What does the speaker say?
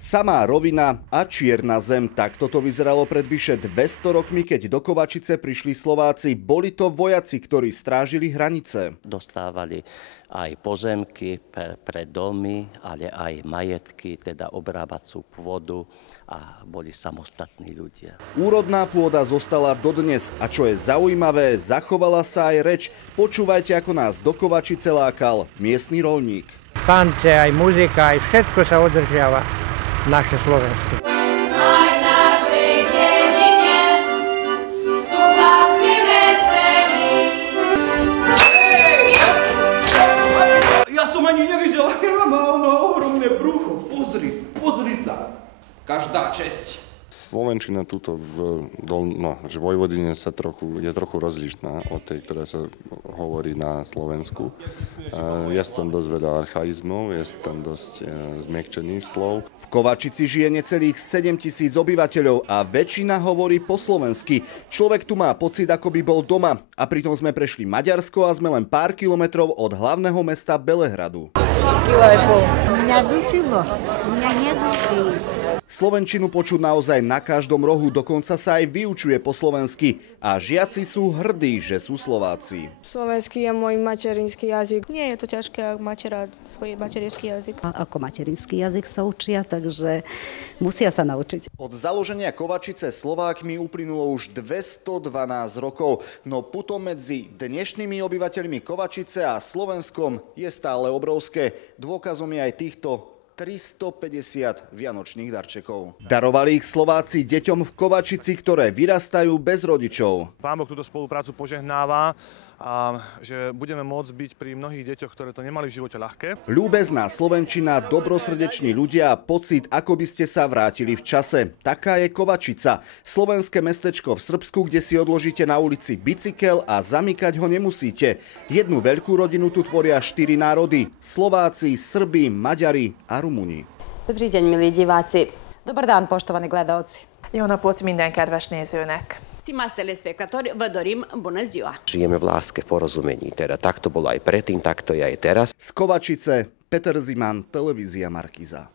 Samá rovina a čierna zem. Tak toto vyzeralo pred vyše 200 rokmi, keď do Kovačice prišli Slováci. Boli to vojaci, ktorí strážili hranice. Dostávali aj pozemky pre domy, ale aj majetky, teda obrábacú pôdu a boli samostatní ľudia. Úrodná pôda zostala dodnes a čo je zaujímavé, zachovala sa aj reč. Počúvajte, ako nás do Kovačice lákal miestny roľník. Tance, aj muzika, aj všetko sa udržiava naše slovenské. Ja som ani nevidel, aké má ono ohromné brucho. Pozri sa. Každá česť. Slovenčina tuto v Vojvodine je trochu rozlišná od tej, ktorá sa hovorí na Slovensku. Je tam dosť veľa archaizmov, je tam dosť zmiekčených slov. V Kovačici žije necelých 7 000 obyvateľov a väčšina hovorí po slovensky. Človek tu má pocit, ako by bol doma. A pritom sme prešli Maďarsko a sme len pár kilometrov od hlavného mesta Belehradu. Mňa dušilo, mňa nedušilo. Slovenčinu počuť naozaj na každom rohu, dokonca sa aj vyučuje po slovensky. A žiaci sú hrdí, že sú Slováci. Slovenský je môj materinský jazyk. Nie je to ťažké, ak máte rád svoj materinský jazyk. Ako materinský jazyk sa učia, takže musia sa naučiť. Od založenia Kovačice Slovákmi uplynulo už 212 rokov, no puto medzi dnešnými obyvateľmi Kovačice a Slovenskom je stále obrovské. Dôkazom je aj týchto 350 vianočných darčekov. Darovali ich Slováci deťom v Kovačici, ktoré vyrastajú bez rodičov. Pán Boh túto spoluprácu požehnáva a že budeme môcť byť pri mnohých deťoch, ktoré to nemali v živote ľahké. Ľúbezná slovenčina, dobrosrdeční ľudia a pocit, ako by ste sa vrátili v čase. Taká je Kovačica. Slovenské mestečko v Srbsku, kde si odložíte na ulici bicykel a zamykať ho nemusíte. Jednu veľkú rodinu tu tvoria 4 národy. Slováci, Srbi, Maďari a Rumuni. Dobrý deň, milí diváci. Dobar dan, poštovani gledalci. Jó napot minden kedves nézőnek. Stimați telespectatori, vă dorim bună ziua. Žijeme v láske, porozumení. Teda tak to bolo aj predtým, tak to je aj teraz. Z Kovačice, Peter Ziman, televízia Markíza.